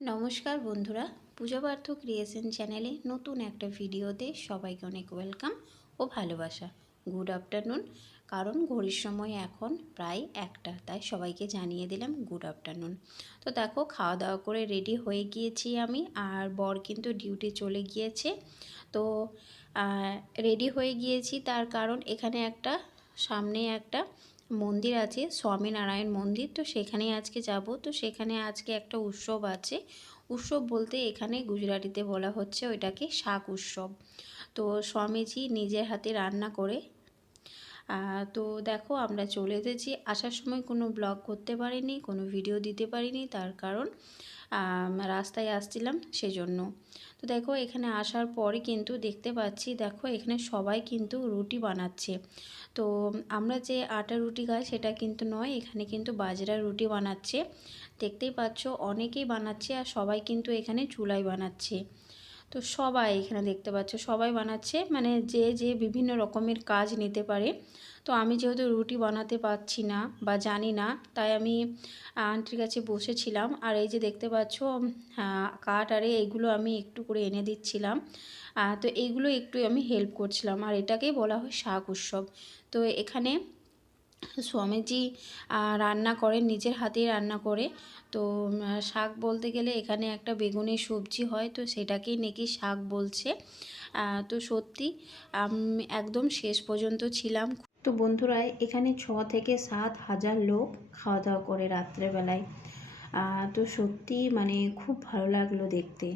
নমস্কার বন্ধুরা, পূজা পার্থ ক্রিয়েশন চ্যানেলে নতুন একটা ভিডিওতে সবাইকে অনেক ওয়েলকাম ও ভালোবাসা। Good afternoon. কারণ ঘড়ির সময় এখন প্রায় 1টা, তাই সবাইকে জানিয়ে দিলাম গুড আফটারনুন। তো দেখো, খাওয়া দাওয়া করে রেডি হয়ে গিয়েছি আমি, আর বর কিন্তু ডিউটি চলে গিয়েছে। তো রেডি হয়ে গিয়েছি তার কারণ এখানে সামনে একটা মন্দির আছে, স্বামীনারায়ণ মন্দির। তো সেখানেই আজকে যাব। তো সেখানে আজকে একটা উৎসব আছে। উৎসব বলতে এখানে গুজরাটিতে বলা হচ্ছে ওইটাকে শাক উৎসব। তো স্বামীজি নিজের হাতে রান্না করে। তো দেখো, আমরা চলে এসেছি। আসার সময় কোনো ব্লগ করতে পারিনি, কোনো ভিডিও দিতে পারিনি, তার কারণ রাস্তায় আসছিলাম সেজন্য। তো দেখো, এখানে আসার পরে কিন্তু দেখতে পাচ্ছি, দেখো এখানে সবাই কিন্তু রুটি বানাচ্ছে। তো আমরা যে আটা রুটি খাই সেটা কিন্তু নয়, এখানে কিন্তু বাজরার রুটি বানাচ্ছে। দেখতেই পাচ্ছ অনেকেই বানাচ্ছে, আর সবাই কিন্তু এখানে চুলায় বানাচ্ছে। তো সবাই এখানে দেখতে পাচ্ছ সবাই বানাচ্ছে, মানে যে যে বিভিন্ন রকমের কাজ নিতে পারে। তো আমি যেহেতু রুটি বানাতে পারছি না বা জানি না, তাই আমি আন্টির কাছে বসেছিলাম। আর এই যে দেখতে পাচ্ছ কাঠ আরে এইগুলো আমি একটু করে এনে দিচ্ছিলাম। তো এইগুলো একটু আমি হেল্প করছিলাম, আর এটাকেই বলা হয় শাক উৎসব। তো এখানে স্বামীজি রান্না করেন, নিজের হাতেই রান্না করে। তো শাক বলতে গেলে এখানে একটা বেগুনি সবজি হয়, তো সেটাকেই নাকি শাক বলছে। তো সত্যি আমি একদম শেষ পর্যন্ত ছিলাম। তো বন্ধুরা, এখানে 6 থেকে 7 হাজার লোক খাওয়া দাওয়া করে রাত্রেবেলায়। তো সত্যি মানে খুব ভালো লাগলো দেখতে।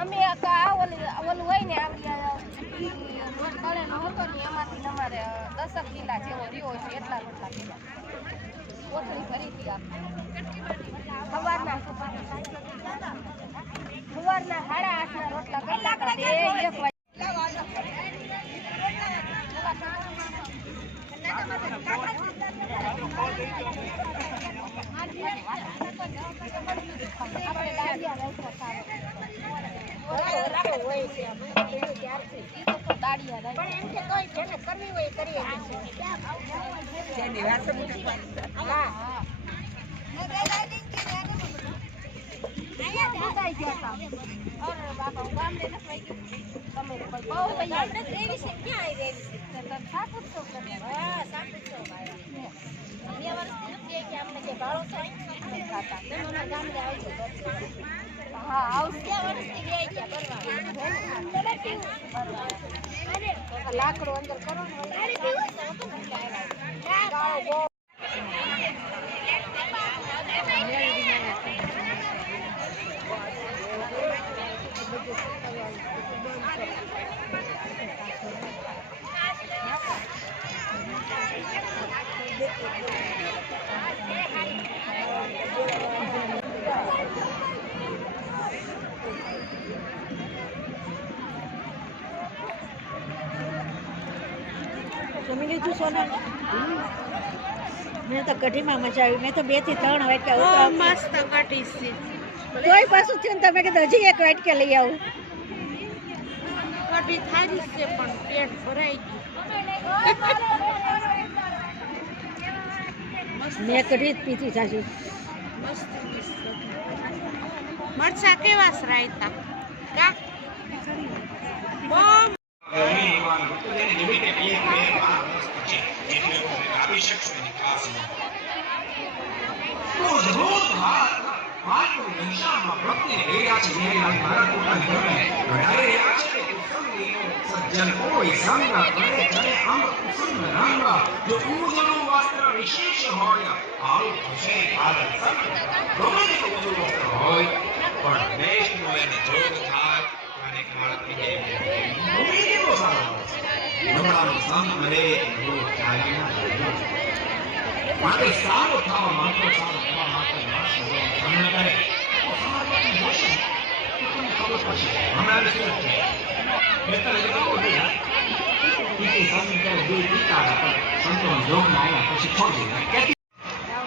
અમે ઓલું હોય ને આવડી રોજ તળેલો હતો ને એમાંથી અમારે 10 કિલા જેવો રહ્યો છે, એટલા રોટલા કર્યા. કોથળી ભરી હતી સવારના 8:30ના રોટલા કર્યા. લાકડો અંદર કરો જમી લીધું સોનલ? મેં તો કઢીમાં મજા આવી. મેં તો 2 થી 3 વાટકા મસ્ત કઢી છે. તોય પાછું થયું ને તમે કીધું હજી એક વાટકા લઈ આવું. કઢી થારી છે પણ પેટ ભરાઈ ગયું. મેં કઢી જ પીધી સાચી. મરચા કેવા રાયતા કા માટે સારો થવા માંગતો સારો થવા માટે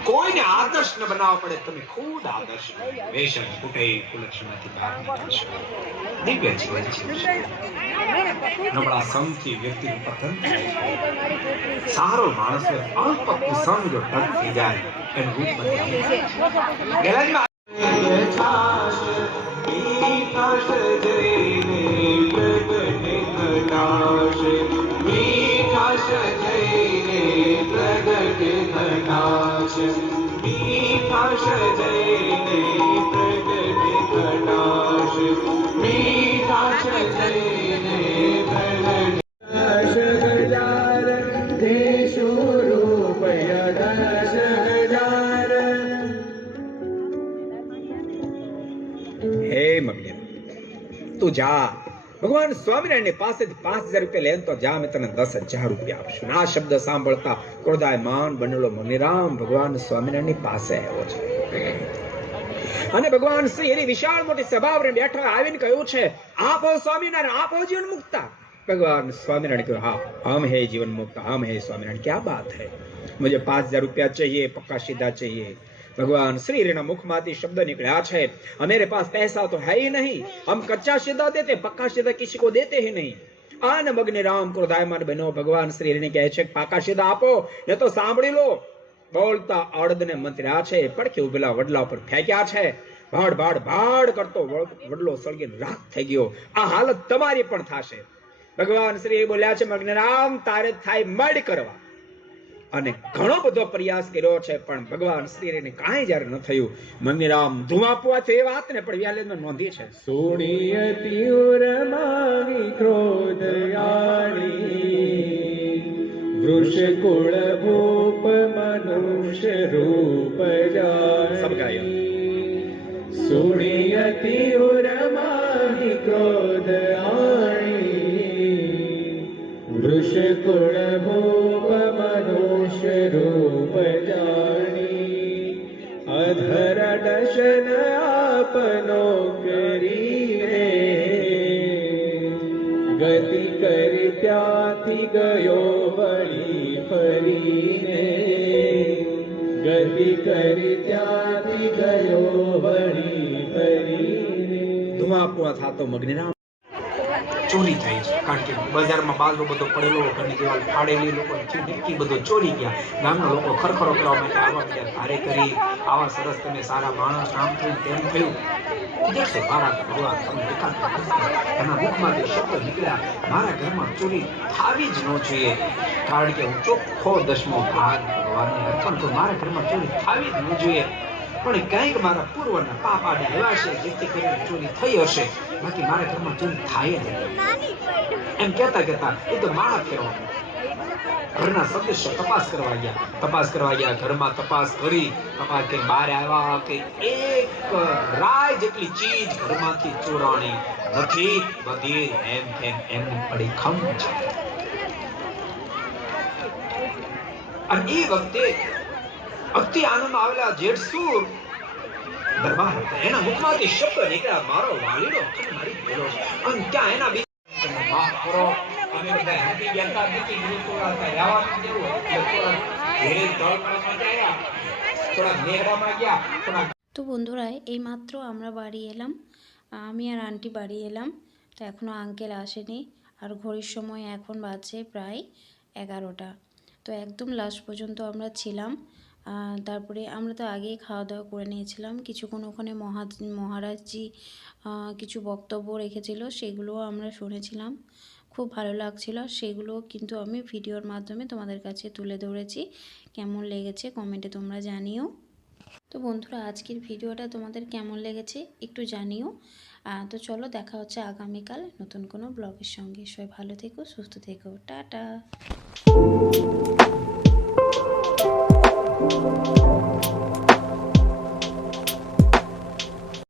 કોઈને આદર્શ ન બનાવવા પડે, તમે ખુદ આદર્શ બનો. વેસન કુટે કુલક્ષમાંથી બહાર નીકળશો. દિવ્ય જીવન જીવશો. નબળા સંગથી વ્યક્તિનું પતન થાય છે. સારો માણસ અલ્પ કુસંગ જો ટક થઈ જાય એનું રૂપ બદલાય. હે મગન, તું જા. ભગવાન સ્વામિનારાયણ પાસેથી 5000 રૂપિયા લે તો જા, મેં તને 10,000 રૂપિયા આપશું. આ શબ્દ સાંભળતા ક્રોધાયમાન બનેલો મગનરામ ભગવાન સ્વામિનારાયણની પાસે આવ્યો છે. અને ભગવાન શ્રી એની વિશાળ મોટી સભામાં બેઠો આવીને કહ્યું છે, આપો સ્વામિનારાયણ, આપો જીવન મુક્તા. ભગવાન સ્વામિનારાયણ કહ્યું, હા હમ હે જીવન મુક્ता, हम है स्वामीनारायण. क्या बात है, मुझे 5000 रुपया चाहिए, पक्का सीधा चाहिए. भगवान श्री रे मुखમાંથી શબ્દ निकला है, हमारे पास पैसा तो है ही नहीं, हम कच्चा सीधा देते, पक्का सीधा किसी को देते ही नहीं. આન મગ્ન રામ ક્રોધાયમાન બનો. ભગવાન શ્રી હરિને કહે છે, પાકા સીધા આપો ને તો સાંભળી લો. બોલતા અડદને મંત્ર્યા છે, પડખે ઉભેલા વડલા પર ફેંક્યા છે. ભાડ ભાડ ભાડ કરતો વડલો સળગીને રાખ થઈ ગયો. આ હાલત તમારી પણ થશે. ભગવાન શ્રી બોલ્યા છે, મગ્નરામ તારે થાય મડ કરવા. અને ઘણો બધો પ્રયાસ કર્યો છે, પણ ભગવાન શ્રીને કાંઈ જ્યારે ન થયું. મગ્નરામ ધુમાપવા છે એ વાતને પણ વ્યાલેનમાં નોંધી છે. સુણિયતિ ઉરમાવી ક્રોધયાણી, વૃષકુળ ભૂપ મનુષ્ય રૂપ જાણી. સુણિયતિ ઉરમાવી ક્રોધયાણી, વૃષકુળ ભૂપ મનુષ્ય રૂપ જાણી. અધર દશન આપનો કરીને, ગતિ કરી ત્યાંથી ગયો વળી ફરીને. ગતિ કરી ત્યાંથી ગયો વળી ફરીને. ધુમાપવા થાતો મગ્નરામ ચોરી થઈ છે. કારણ કે બજારમાં બાજરો બધો પડેલો, ઘરની દિવાલ ફાડેલી, લોકો ડિક્કી બધો ચોરી ગયા. ગામના લોકો ખરખરો કરવા માટે આવા ગયા, ધારે કરી આવા સરસ તમે સારા માણસ, આમ થયું તેમ થયું. દેખો મારા ભગવાન તમે એકાંત એના મુખમાંથી શબ્દ નીકળ્યા, મારા ઘરમાં ચોરી થાવી જ ન જોઈએ. કારણ કે હું ચોખ્ખો 10મો ભાગ ભગવાનને અર્પણ કરું. મારા ઘરમાં ચોરી થાવી જ ન જોઈએ. પણ કંઈક મારા પૂર્વના પાપ આડા એવા છે જેથી કરીને ચોરી થઈ હશે, બાકી મારા ઘરમાં ચોરી થાય જ નહીં. એમ કહેતા કહેતા એ તો માળા ફેરવા ઘરના સદસ્ય તપાસ કરવા ગયા. ઘરમાં તપાસ કરી બહાર આવ્યા કે એક રાય જેટલી ચીજ ઘરમાંથી ચોરાણી નથી. બધી એમ તેમ એમની પડી ખમ છે. અને એ વખતે અતિ આનંદ આવેલા જેઠસુર દરબાર હતા. એના મુખમાંથી શબ્દ નીકળ્યા, મારો વાલીડો મારી ભેળો છે. અને ત્યાં એના માફ કરો, અમે બધા હાથી ગયા નથી ગુરુકુળાતા રહેવાનું જેવું થોડા ઘેરે તળમાં ગયા, થોડા નેહરામાં ગયા, થોડા। তো বন্ধুরা এইমাত্র আমরা বাড়ি এলাম, আমি আর আন্টি বাড়ি এলাম। তো এখনও আঙ্কেল আসেনি, আর ঘড়ির সময় এখন বাজে প্রায় 11টা। তো একদম লাস্ট পর্যন্ত আমরা ছিলাম। তারপরে আমরা তো আগেই খাওয়া দাওয়া করে নিয়েছিলাম। কিছুক্ষণ ওখানে মহারাজজি কিছু বক্তব্য রেখেছিল, সেগুলোও আমরা শুনেছিলাম, খুব ভালো লাগছিল। সেগুলো কিন্তু আমি ভিডিওর মাধ্যমে তোমাদের কাছে তুলে ধরেছি। কেমন লেগেছে কমেন্টে তোমরা জানিও। তো বন্ধুরা আজকের ভিডিওটা তোমাদের কেমন লেগেছে একটু জানিও। তো চলো দেখা হচ্ছে আগামীকাল নতুন কোনো ব্লগের সঙ্গে। সবাই ভালো থেকো, সুস্থ থেকো, টাটা।